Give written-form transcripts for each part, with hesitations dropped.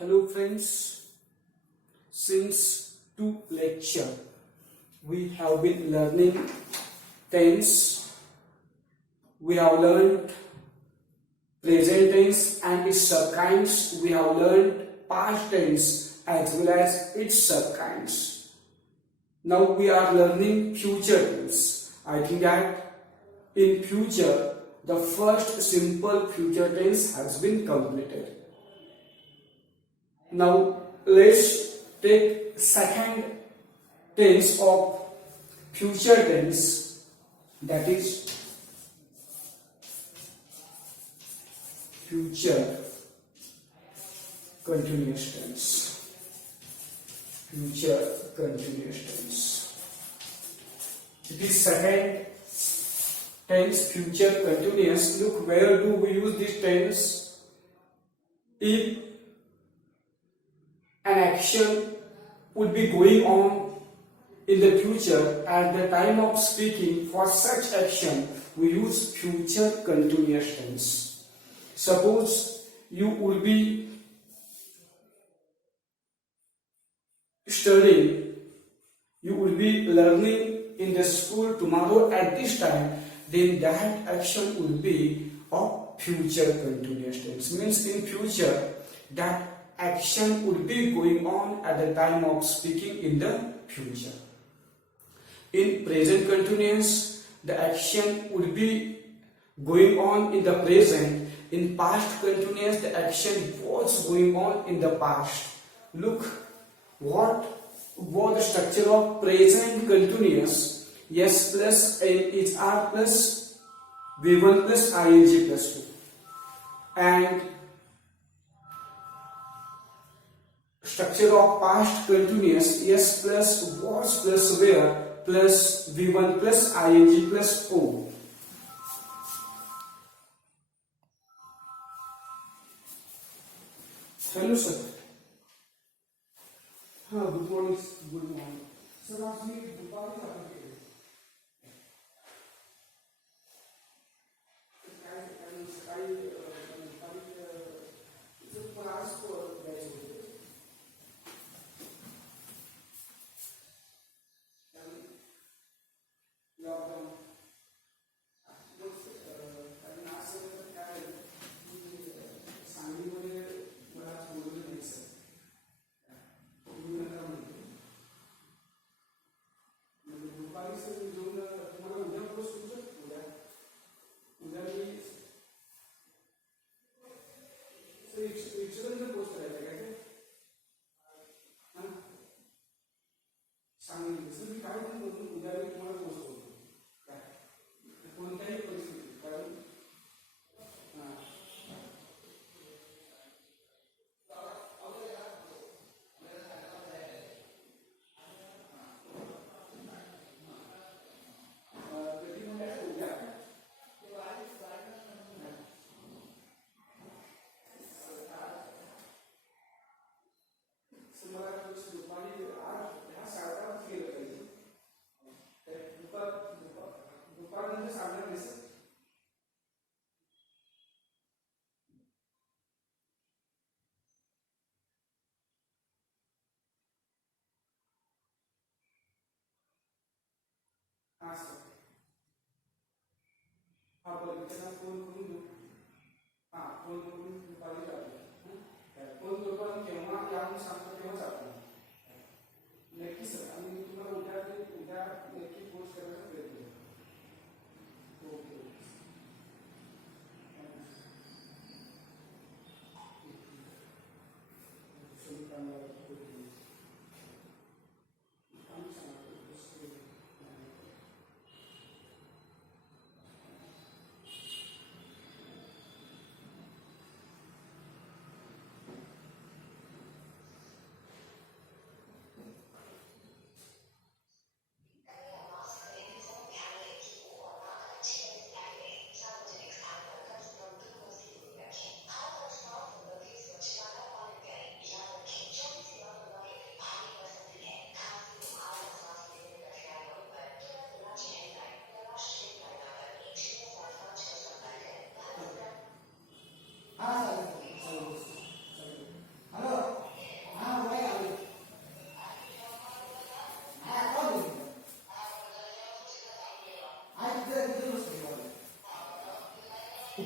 Hello friends, since two lecture we have been learning tense. We have learned present tense and its subkinds. We have learned past tense as well as its subkinds. Now we are learning future tense. I think that in future the first simple future tense has been completed. Now let's take second tense of future tense, that is future continuous tense. Future continuous tense. It is second tense, future continuous. Look, where do we use this tense? If an action would be going on in the future at the time of speaking, for such action we use future continuous tense. Suppose you would be studying, you will be learning in the school tomorrow at this time, then that action will be of future continuous tense. Means in future that action would be going on at the time of speaking in the future. In present continuous, the action would be going on in the present. In past continuous, the action was going on in the past. Look, what was the structure of present continuous? S plus N is R plus V1 plus ing plus 2. And structure of past continuous, S plus was plus where plus V1 plus ing plus O. Hello sir. Good morning. Good morning. Sir, ask me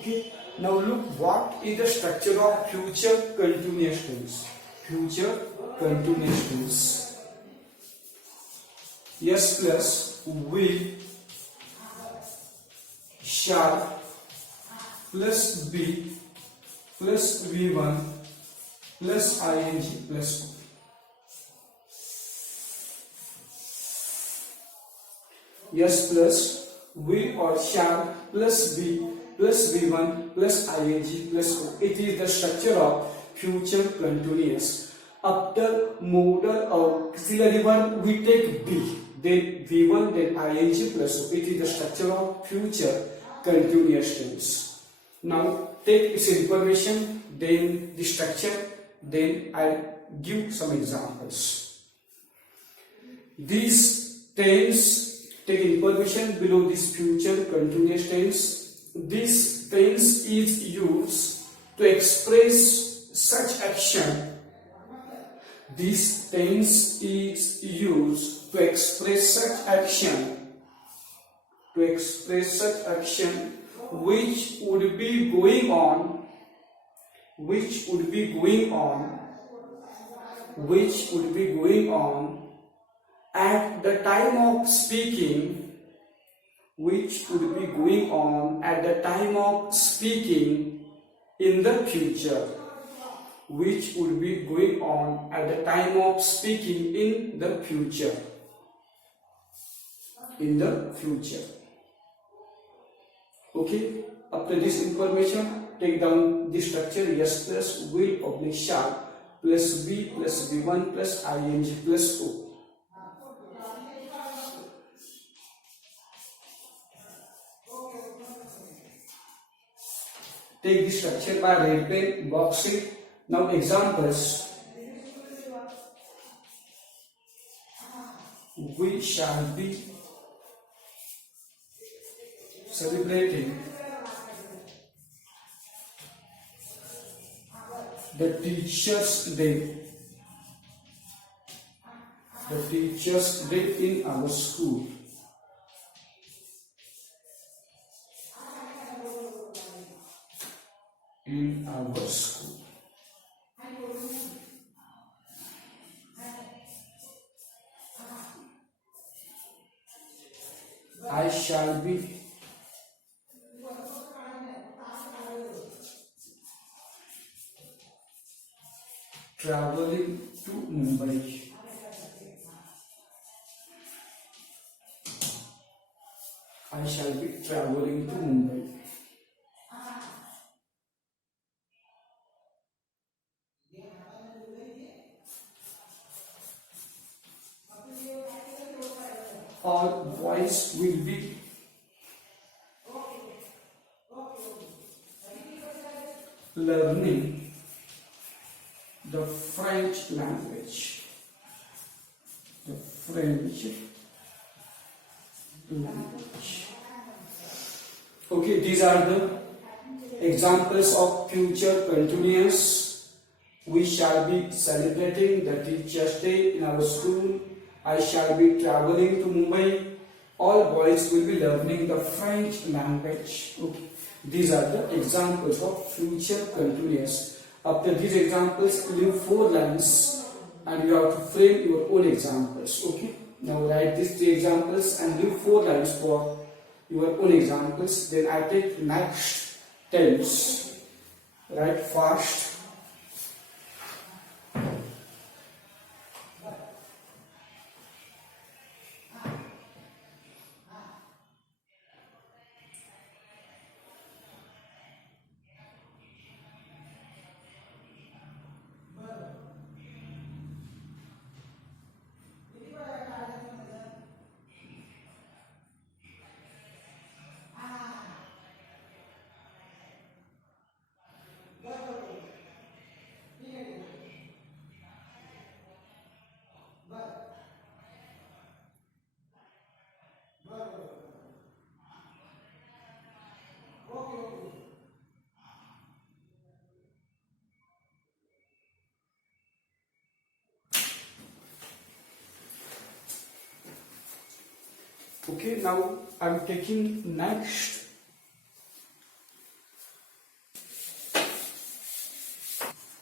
Okay. Now look what is the structure of future continuous tense. Future continuous tense. S plus will, shall plus be plus V1 plus ing plus O. S plus will or shall plus be plus V1 plus ing plus O. It is the structure of future continuous. After modal or auxiliary verb we take be, then V1, then ing plus O. It is the structure of future continuous tense. Now take its information, then the structure, then I'll give some examples. These tense, take information below this future continuous tense. This tense is used to express such action. This tense is used to express such action. To express such action which would be going on. Which would be going on. Which would be going on at the time of speaking, which would be going on at the time of speaking in the future, which would be going on at the time of speaking in the future, in the future. Okay, after this information, take down the structure. S plus will oblique shall plus B plus V1 plus ing plus O. Take the structure by red pen, box it. Now examples. We shall be celebrating the Teachers' Day. The Teachers' Day in our school. In our school. I shall be traveling to Mumbai. I shall be traveling to Mumbai. All boys will be learning the French language. The French language. Okay, these are the examples of future continuous. We shall be celebrating the Teachers' Day in our school. I shall be traveling to Mumbai. All boys will be learning the French language. Okay. These are the examples of future continuous. After these examples, leave 4 lines and you have to frame your own examples. Okay. Now write these 3 examples and leave 4 lines for your own examples. Then I take next tense. Write fast. Okay, now I'm taking next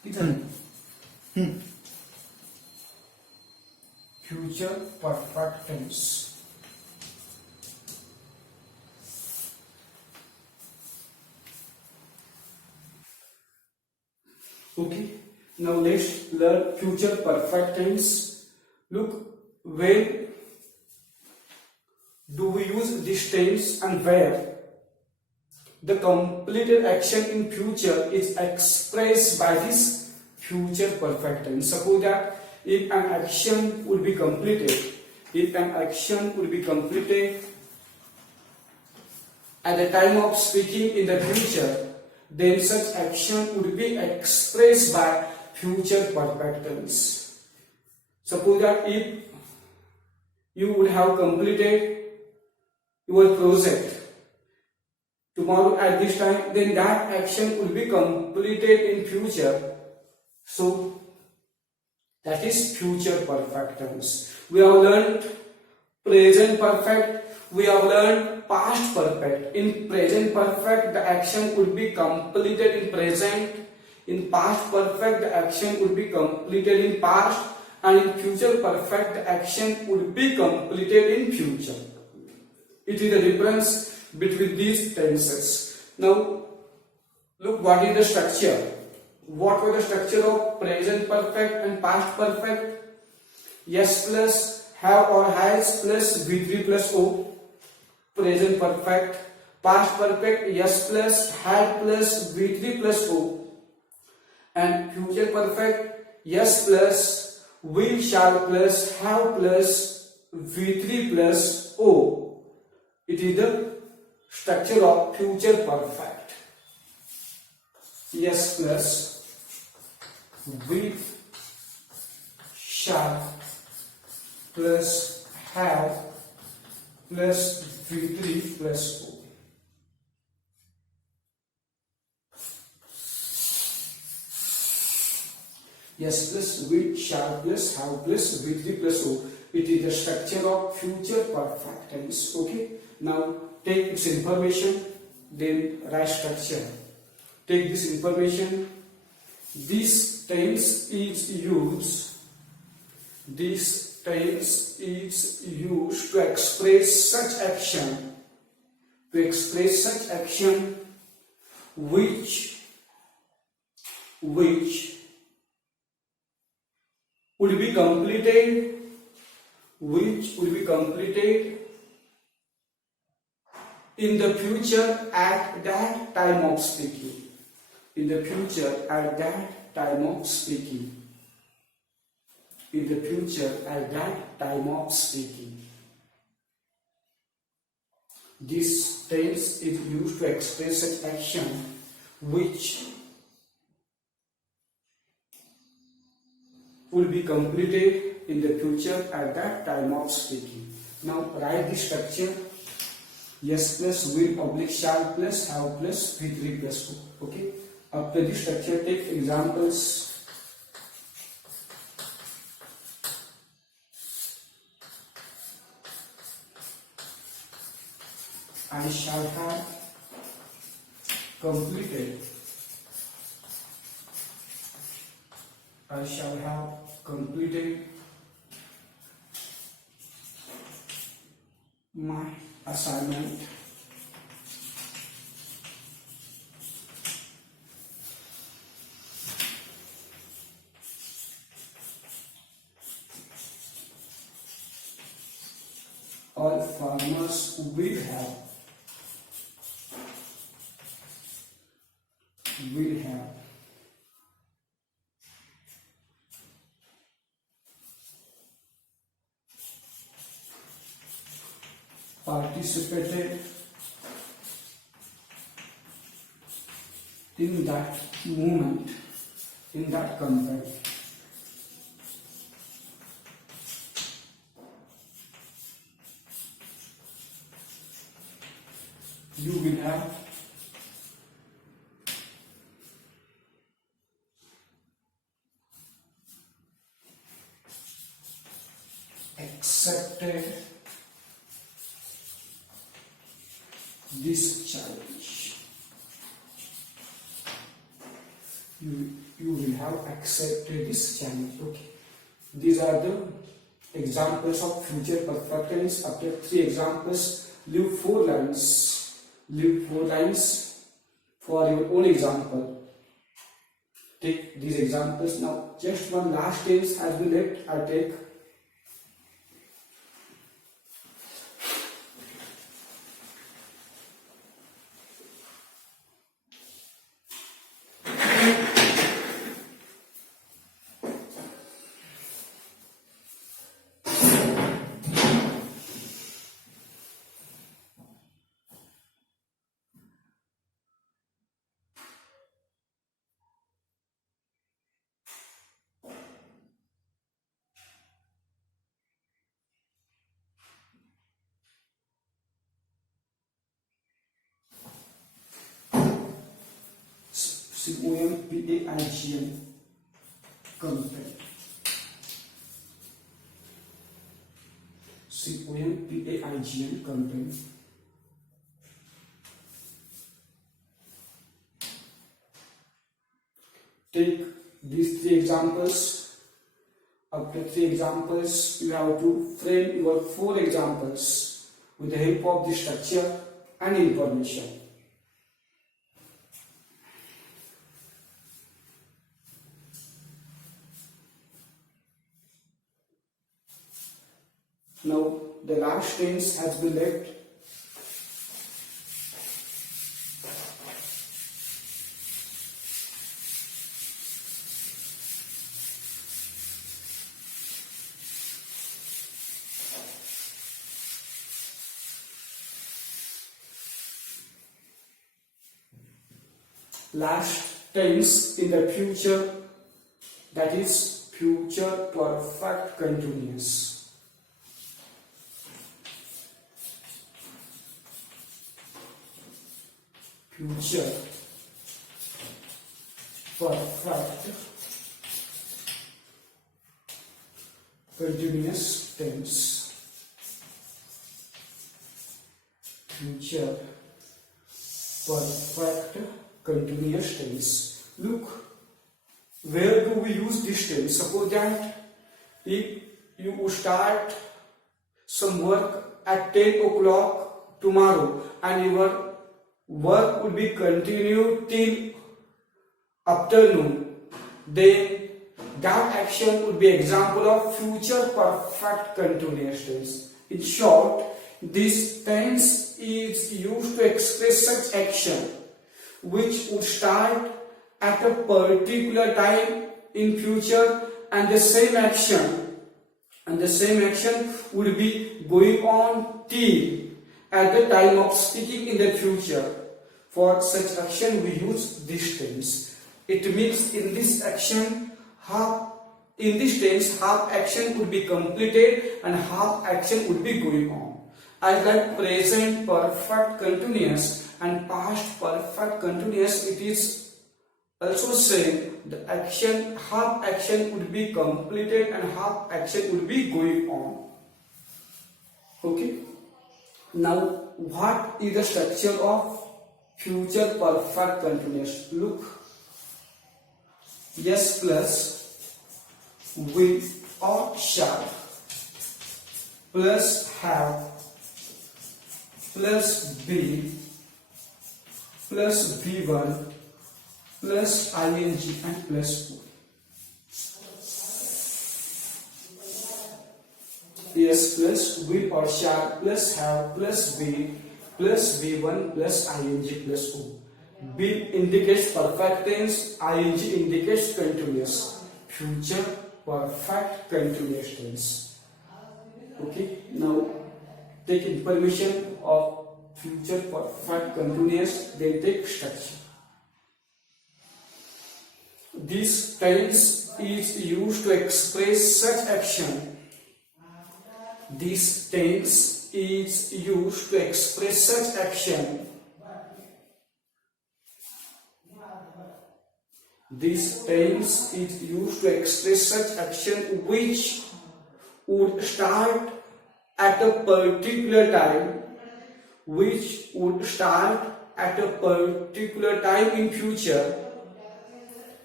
इधर future perfect tense. Okay, now let's learn future perfect tense. Look, when do we use this tense and where? The completed action in future is expressed by this future perfect tense. Suppose that if an action would be completed, at the time of speaking in the future, then such action would be expressed by future perfect tense. Suppose that if you would have completed your project tomorrow at this time, then that action will be completed in future. So that is future perfect tense. We have learned present perfect, we have learned past perfect. In present perfect, the action would be completed in present. In past perfect, the action would be completed in past. And in future perfect, the action would be completed in future. It is the difference between these tenses. Now, look what is the structure. What was the structure of present perfect and past perfect? Yes plus have or has plus V3 plus O. Present perfect. Past perfect, yes plus had plus V3 plus O. And future perfect, yes plus will shall plus have plus V3 plus O. It is the structure of future perfect. Yes plus will shall plus have plus V3 plus O. Yes plus will shall plus have plus V3 plus O. It is the structure of future perfect tense. Okay. Now take its information, then write structure. Take this information. This tense is used. This tense is used to express such action. To express such action which would be completed. Which will be completed in the future at that time of speaking. In the future at that time of speaking. In the future at that time of speaking. This tense is used to express such action which will be completed in the future at that time of speaking. Now write the structure. Yes plus will oblique shall plus have plus V3 plus O. Okay. After this structure, take examples. I shall have completed. I shall have completed my assignment. All farmers will have participated in that movement, in that campaign. You will have accepted this challenge. you will have accepted this challenge. Okay, these are the examples of future perfect tense. After 3 examples, leave 4 lines. Leave 4 lines for your own example. Take these examples. Now just one last tense has been left. I take COMPAIGN content. COMPAIGN content. Take these 3 examples. After 3 examples, you have to frame your 4 examples with the help of the structure and information. Now the last tense has been left. Last tense in the future, that is future perfect continuous. Future perfect continuous tense. Future perfect continuous tense. Look, where do we use this tense? Suppose that if you start some work at 10 o'clock tomorrow and your work will be continued till afternoon, then that action would be example of future perfect continuous tense. In short, this tense is used to express such action which would start at a particular time in future, and the same action would be going on till at the time of speaking in the future. For such action we use this tense. It means in this tense half action would be completed and half action would be going on. As like present perfect continuous and past perfect continuous, it is also same. The action, half action would be completed and half action would be going on. Okay. Now, what is the structure of future perfect continuous? Look, yes plus will or shall plus have plus be plus v1 plus ing and plus o. Yes plus will or shall plus have plus be plus v1 plus ing plus o. Be indicates perfect tense, ing indicates continuous. Future perfect continuous tense. Okay, now take information of future perfect continuous, then take structure. This tense is used to express such action. This tense is used to express such action. This tense is used to express such action which would start at a particular time, in future,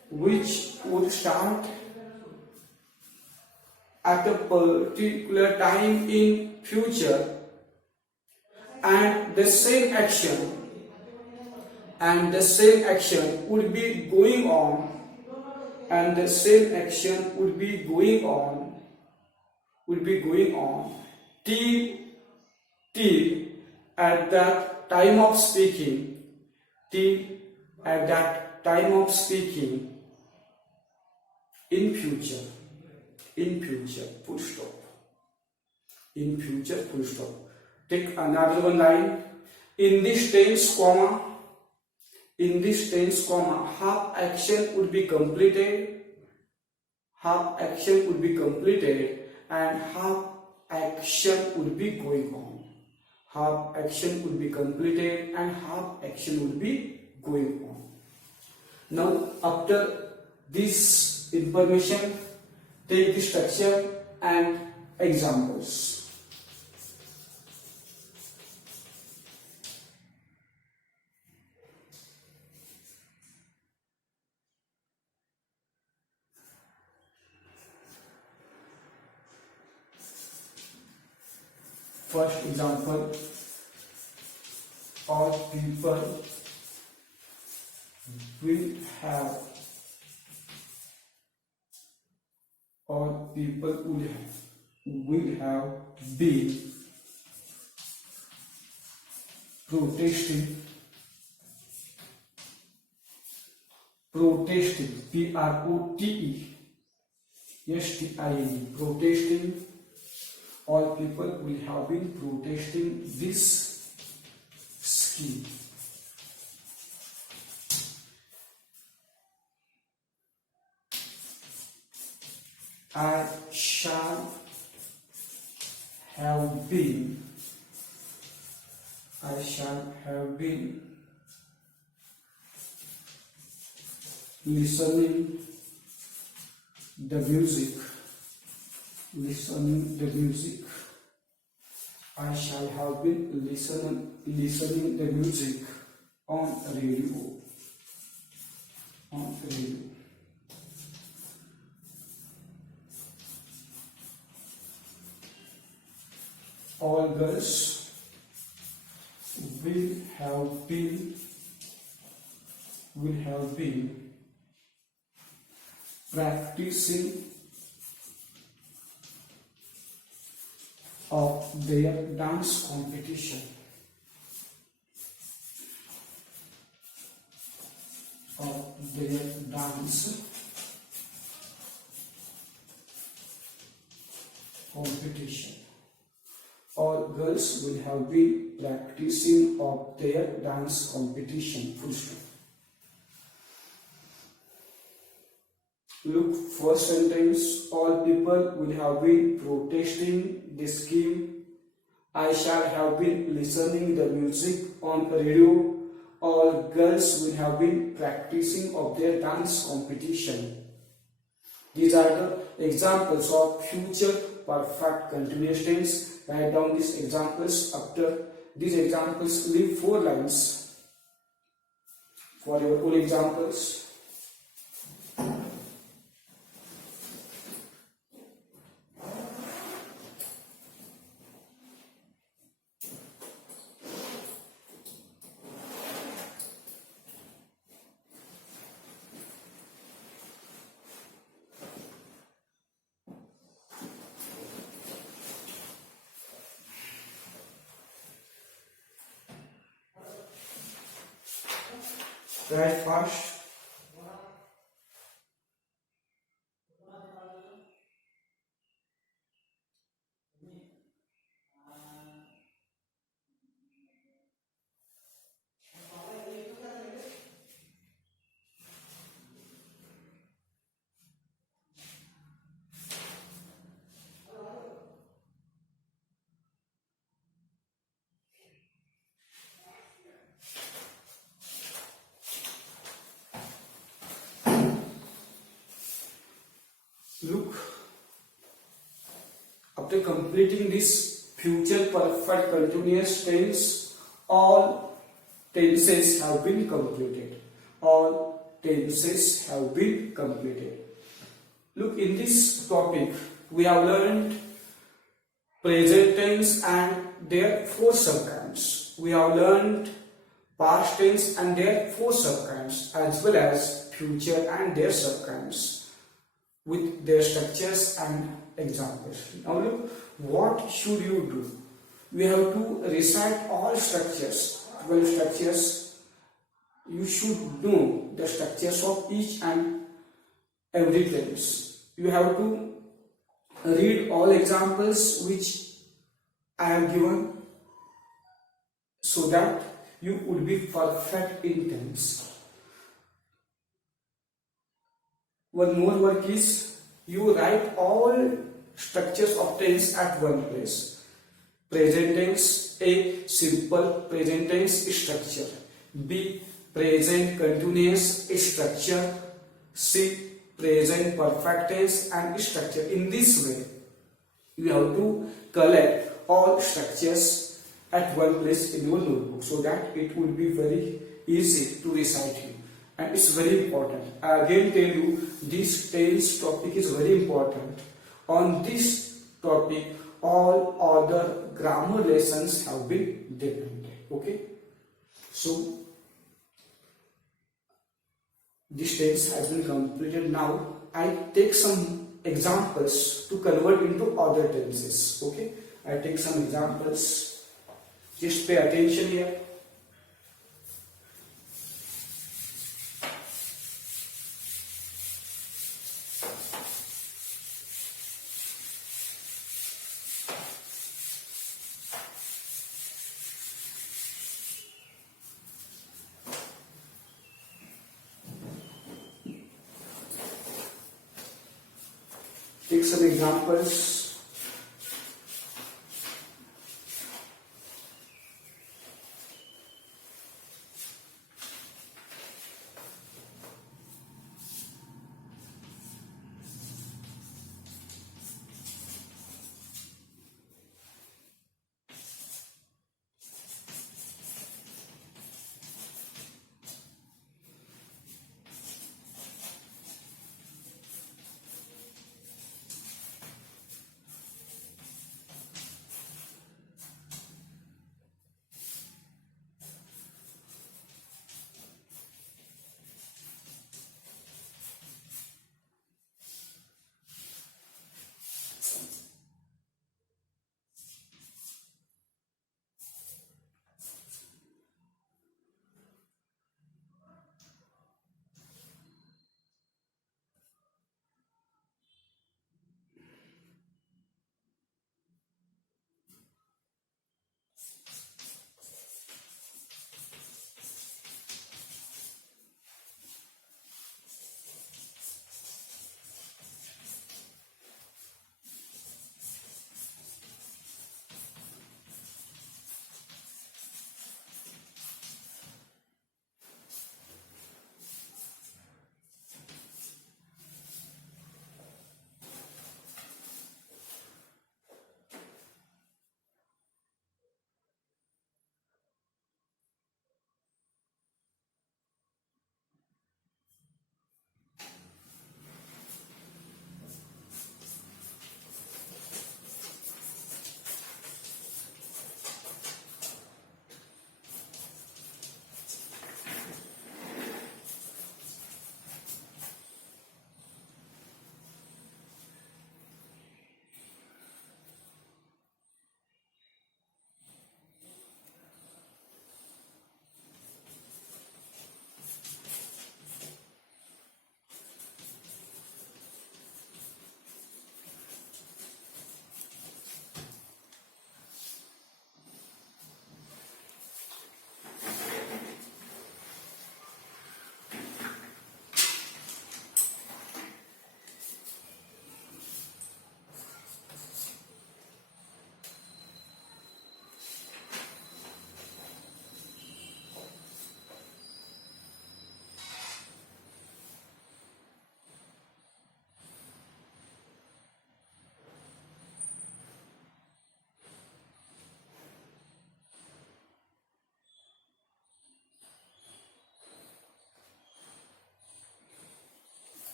which would start at a particular time in future, and the same action would be going on, and the same action would be going on till at that time of speaking, in future, full stop. In future, full stop. Take another one line. In this tense, half action would be completed, and half action would be going on. Half action would be completed and half action would be going on. Now, after this information, take the structure and examples. First example, all people will have been protesting, Protesting, protesting. All people will have been protesting this scheme. I shall have been listening the music. I shall have been listening the music on radio. All girls will have been practicing of their dance competition. All girls will have been practicing of their dance competition. Full stop. Look, first sentence, all people will have been protesting this scheme. I shall have been listening the music on radio. All girls will have been practicing of their dance competition. These are the examples of future perfect continuous tense. Write down these examples. After these examples, leave 4 lines for your full examples. Write fast. Look, after completing this future perfect continuous tense, all tenses have been completed. All tenses have been completed. Look, in this topic we have learned present tense and their four subkinds. We have learned past tense and their four subkinds, as well as future and their subkinds with their structures and examples. Now look, what should you do? We have to recite all structures, 12 structures. You should know the structures of each and every tense. You have to read all examples which I have given, so that you would be perfect in tense. One more work is, you write all structures of tense at one place. Present tense, A. Simple present tense structure. B. Present continuous structure. C. Present perfect tense and structure. In this way, you have to collect all structures at one place in your notebook, so that it will be very easy to recite you. And it's very important. I again tell you, this tense topic is very important. On this topic, all other grammar lessons have been dependent. Okay? So, this tense has been completed. Now, I take some examples to convert into other tenses. Okay? I take some examples. Just pay attention here. Take some examples.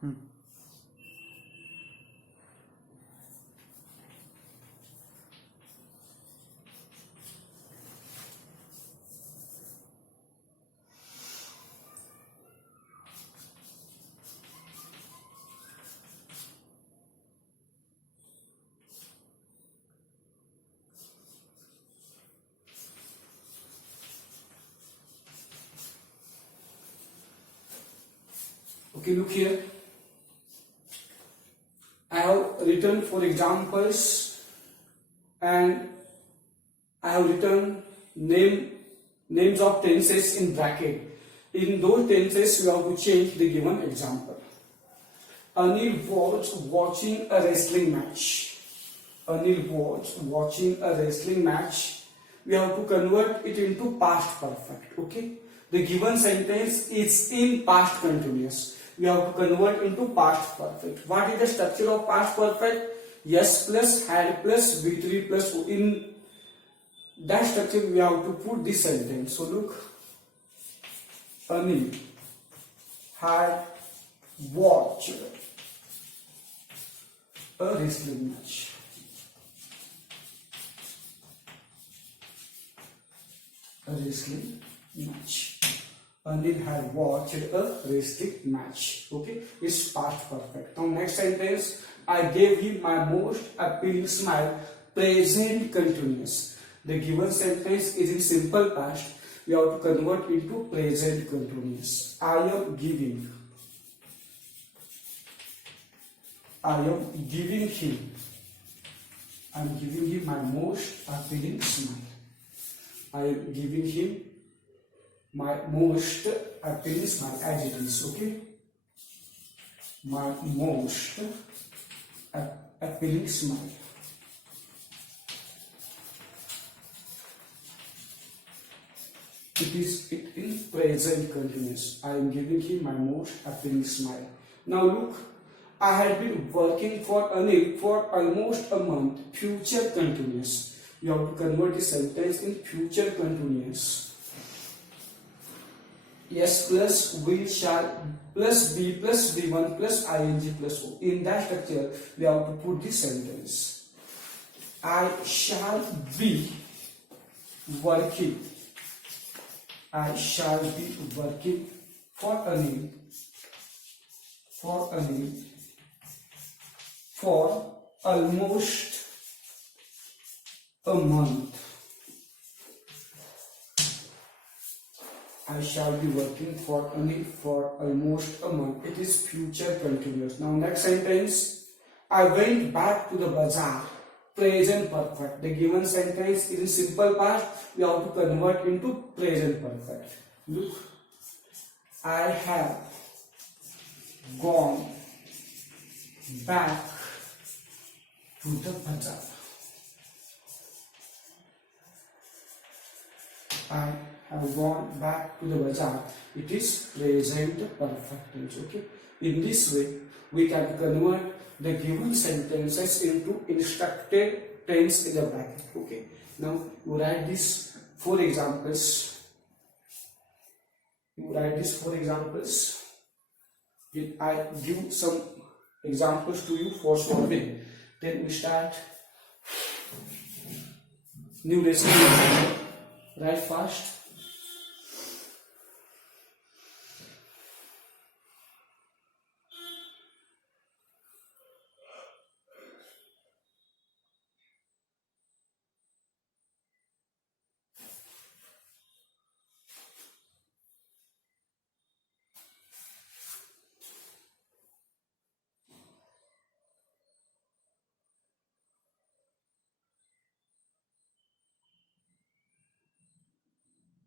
Okay, look here. I have written four examples and I have written names of tenses in bracket. In those tenses, you have to change the given example. Anil was watching a wrestling match. Anil was watching a wrestling match. We have to convert it into past perfect. Okay. The given sentence is in past continuous. We have to convert into past perfect. What is the structure of past perfect? Yes plus, had plus, V3 plus. In that structure, we have to put this sentence. So look, Anil had watched a wrestling match. A wrestling match. Anil had watched a wrestling match. Okay, it's past perfect. Now next sentence, I gave him my most appealing smile. Present continuous. The given sentence is in simple past. We have to convert into present continuous. I am giving him. I am giving him my most appealing smile. I am giving him my most appealing smile as it is. Okay. My most appealing smile. It in present continuous. I am giving him my most appealing smile. Now look, I had been working for Anil for almost a month. Future continuous. You have to convert the sentence in future continuous. Yes plus will shall plus be plus v1 plus ing plus o. In that structure, we have to put this sentence. I shall be working. I shall be working for Anil. For almost a month. I shall be working for Anil for almost a month. It is future continuous. Now next sentence. I went back to the bazaar. Present perfect. The given sentence is in simple past. We have to convert into present perfect. Look. I have gone back to the bazaar. I have gone back to the bazaar. It is present perfect tense. Okay. In this way, we can convert the given sentences into instructed tense in the bracket. Okay. Now you write these four examples. I give some examples to you for solving. Then we start new lesson. Write fast.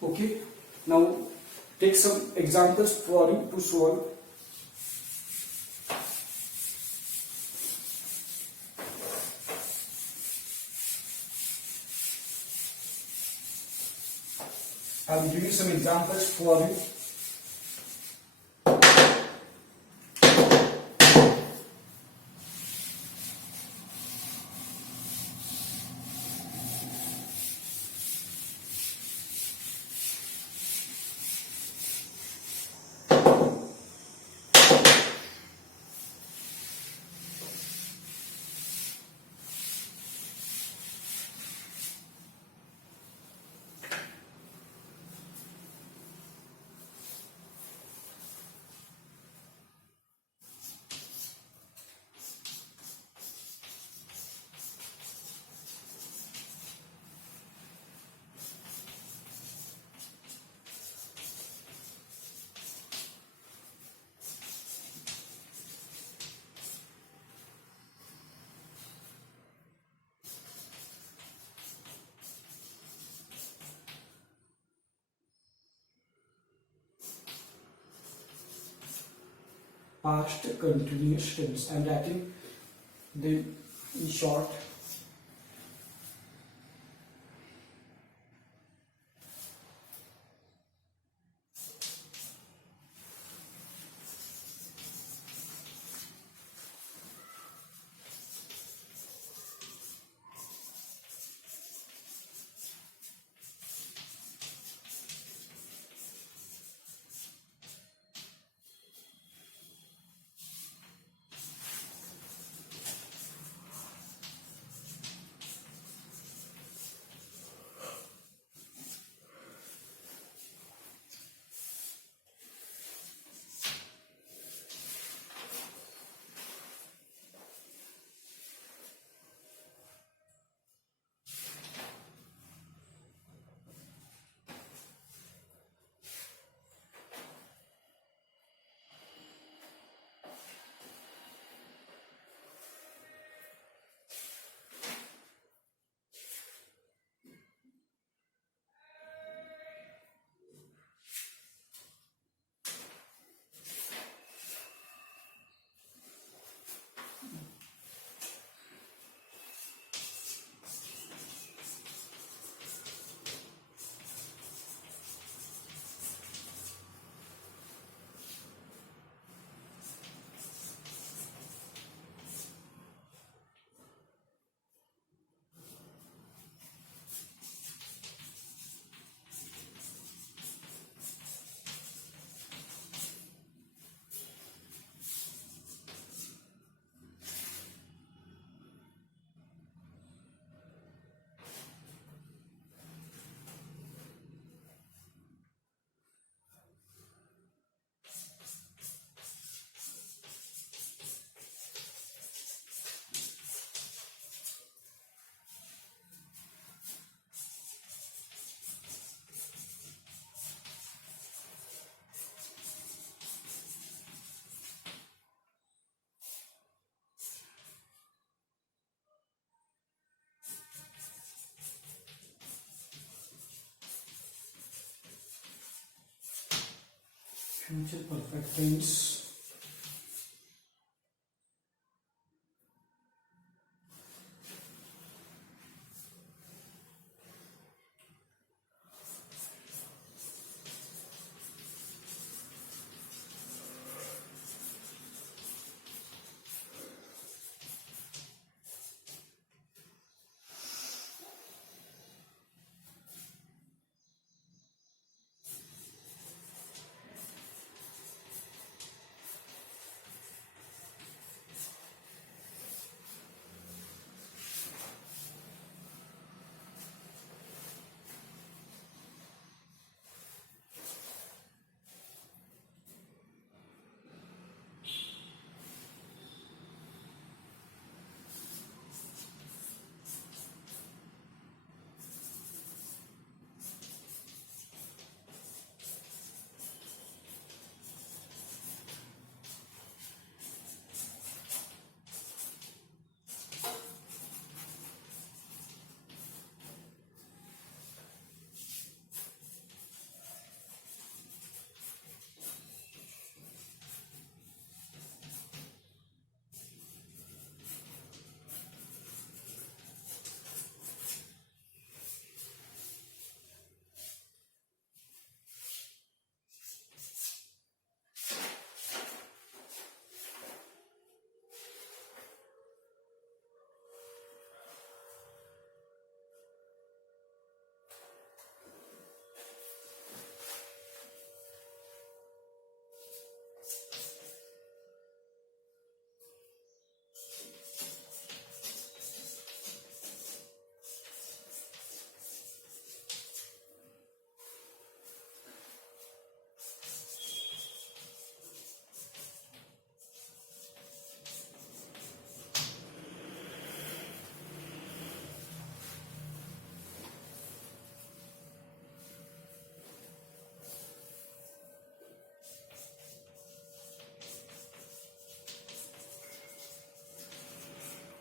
Okay, now take some examples for you to solve. I'm giving some examples for you. Past continuous tense. I'm writing them in short. Future perfect tense.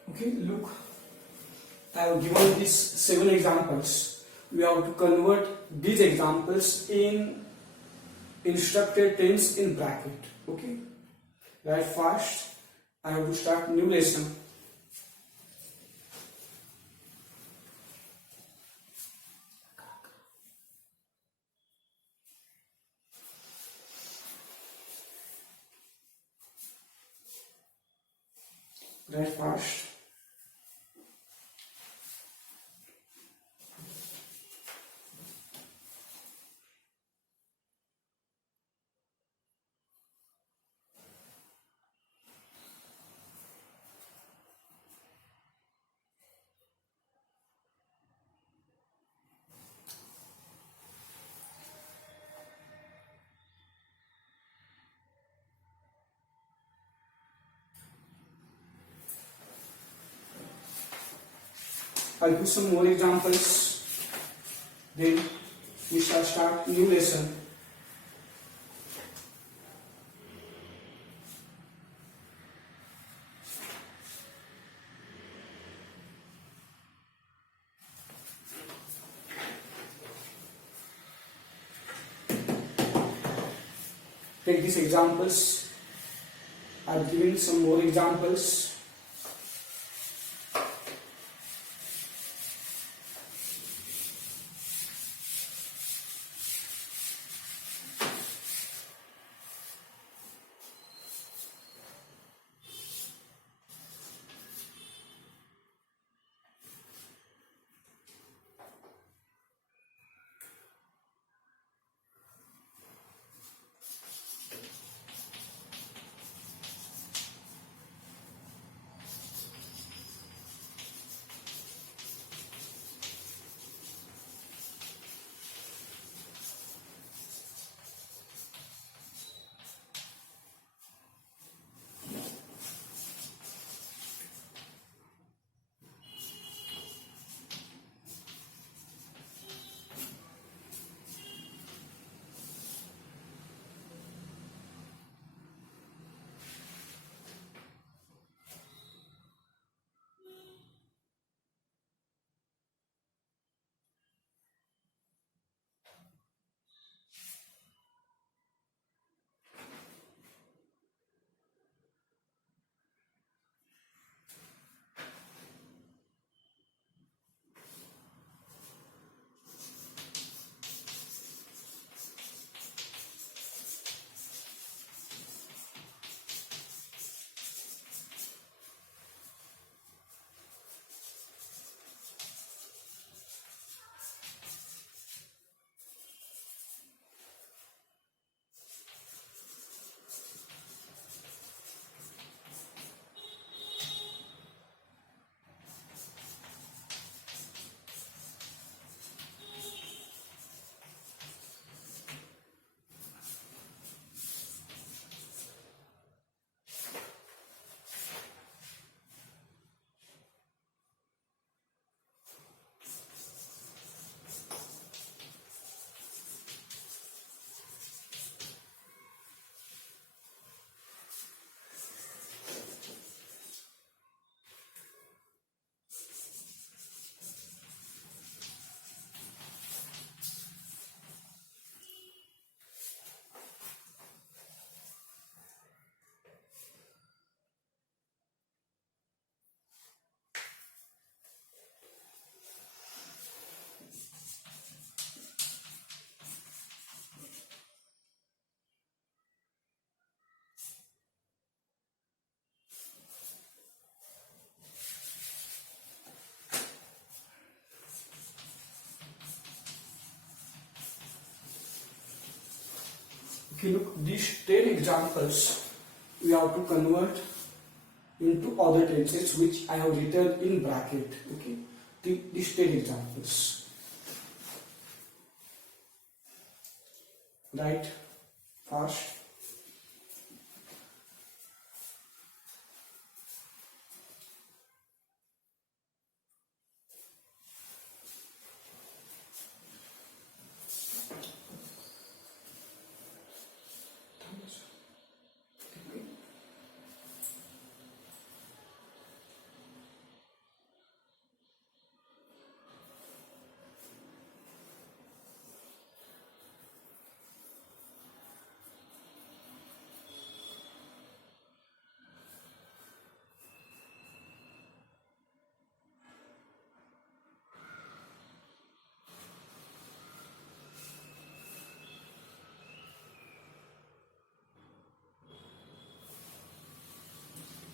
Okay, look, I have given these 7 examples. We have to convert these examples in instructed tense in bracket. Okay, right, fast. I have to start new lesson. Right, fast. I'll do some more examples. Then we shall start new lesson. Take these examples. I've given some more examples. Okay, look, these 10 examples we have to convert into other tenses which I have written in bracket. Okay, these 10 examples. Right, fast.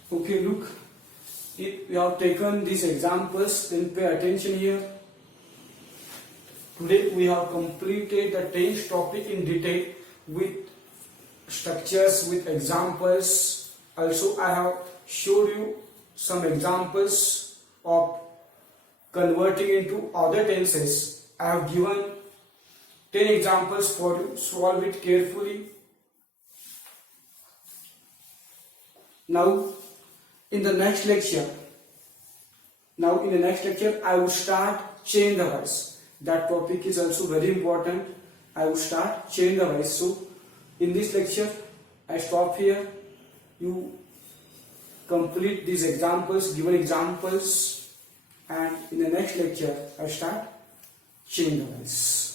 Okay, look, if we have taken these examples, then pay attention here. Today we have completed the tense topic in detail with structures, with examples. Also, I have showed you some examples of converting into other tenses. I have given 10 examples for you. Solve it carefully. Now, in the next lecture, I will start chain the voice. That topic is also very important. I will start chain the voice. So, in this lecture, I stop here. You complete these examples, given examples, and in the next lecture, I start chain the voice.